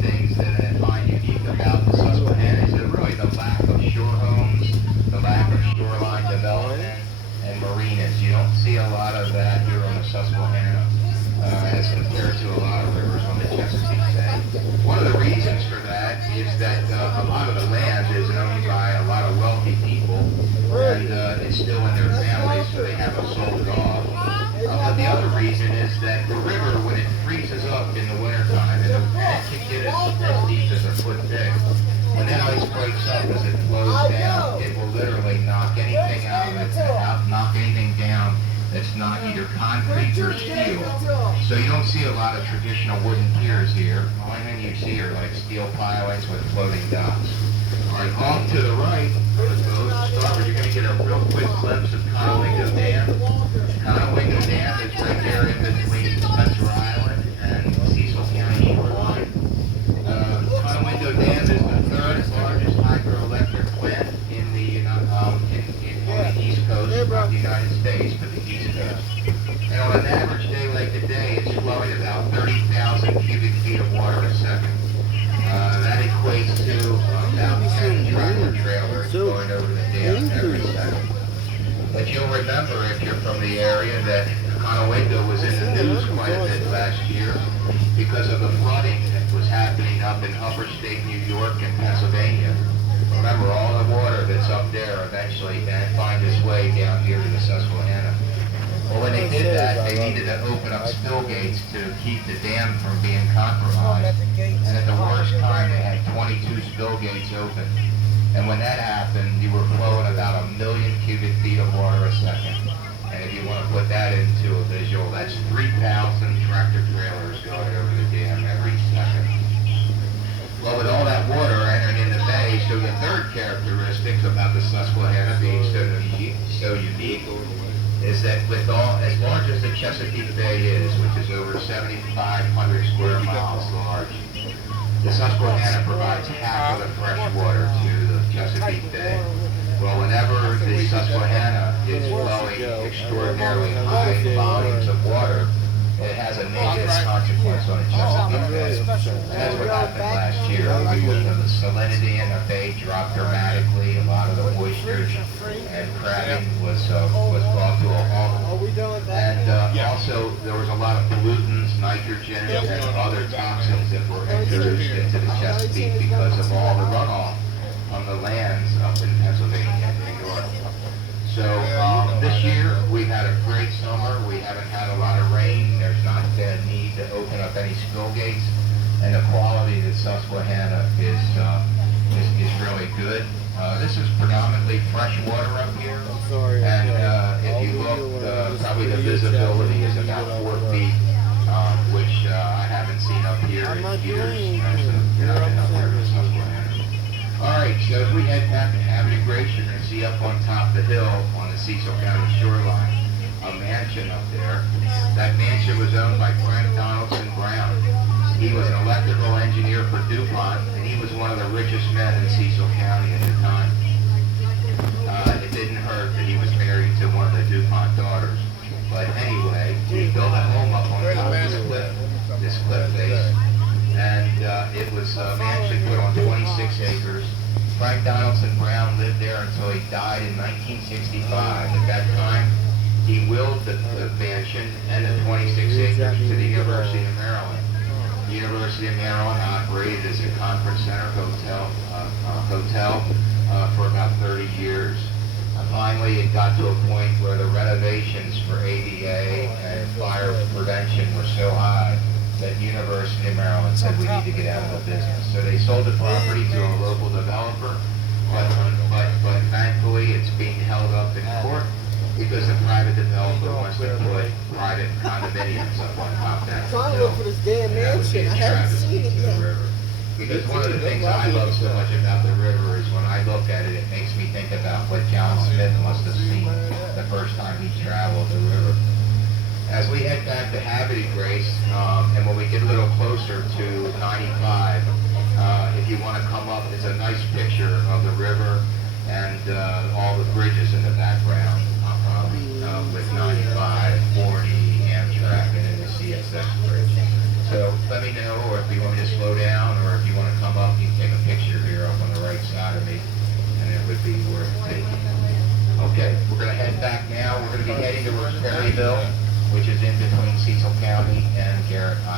things that I find unique about the Susquehanna is really the lack of shore homes, the lack of shoreline development, and marinas. You don't see a lot of that here on the Susquehanna as compared to a lot of rivers on the Chesapeake Bay. One of the reasons for that is that a lot of the land is owned by a lot of wealthy people, and it's still in their families, so they haven't sold it off. But the other reason is that the river, when it freezes up in the wintertime, and it can get as deep as a foot thick, when that ice breaks up as it flows down, it will literally knock anything out of it, knock anything down that's not either concrete or steel. So you don't see a lot of traditional wooden piers here. The only thing you see are like steel pilings with floating docks. All right, off to the right, starboard, you're going to get a real quick glimpse of Conowingo Dam. Conowingo Dam is right there in between Spencer Island and Cecil County shoreline. Conowingo Dam is the third largest hydroelectric plant in the on the East Coast of the United States, but the East Coast. And on an average day like today, it's flowing about 30,000 cubic feet of water a second. That equates to about 10 tractor trailers going over the dam every second. But you'll remember, if you're from the area, that Conowingo was in the news quite a bit last year because of the flooding that was happening up in upper state New York and Pennsylvania. Remember, all the water that's up there eventually find its way down here to the Susquehanna. Well, when they did that, they needed to open up spill gates to keep the dam from being compromised. And at the worst time, they had 22 spill gates open. And when that happened, you were flowing about 1 million cubic feet of water a second. And if you want to put that into a visual, that's 3,000 tractor trailers going over the dam every second. Well, with all that water entering in the bay, so the third characteristic about the Susquehanna being so unique is that with as large as the Chesapeake Bay is, which is over 7,500 square miles large, the Susquehanna provides half of the fresh water to the Chesapeake Bay. Well, whenever the Susquehanna is flowing extraordinarily high volumes of water, it has a negative consequence on the Chesapeake Bay. And that's what happened last year. The salinity in the bay dropped dramatically. A lot of the moisture and crabbing was brought to a halt. And also, there was a lot of pollutants, nitrogen, and other toxins that were introduced into the Chesapeake because of all the runoff on the lands up in Pennsylvania and New York. So this year we've had a great summer. We haven't had a lot of rain. There's not been a need to open up any spill gates, and the quality of the Susquehanna is really good. This is predominantly fresh water up here, and if you look, probably the visibility is about 4 feet, which I haven't seen up here in years. All right, so as we head back to Avenue Grace, you're going to see up on top of the hill on the Cecil County shoreline a mansion up there. That mansion was owned by Frank Donaldson Brown. He was an electrical engineer for DuPont, and he was one of the richest men in Cecil County at the time. It didn't hurt that he was married to one of the DuPont daughters. But anyway, he built a home up on top of this cliff face. And it was a mansion put on 26 acres. Frank Donaldson Brown lived there until he died in 1965. At that time, he willed the mansion and the 26 acres to the University of Maryland. The University of Maryland operated as a conference center hotel for about 30 years. Finally, it got to a point where the renovations for ADA and fire prevention were so high that University of Maryland said we need to get out of the business. So they sold the property to a local developer, but thankfully it's being held up in court because the private developer wants to put private condominiums up on top of that. I'm trying to look for this damn mansion. I haven't seen it yet. Because one of the things I love so much about the river is when I look at it, it makes me think about what John Smith must have seen the first time he traveled the river. As we head back to Avenue Grace, and when we get a little closer to 95, if you want to come up, it's a nice picture of the river and all the bridges in the background with 95, 40, Amtrak, and then the CSX bridge. So let me know, or if you want me to slow down, or Okay, we're gonna head back now. We're gonna be heading towards Perryville, which is in between Cecil County and Garrett Island.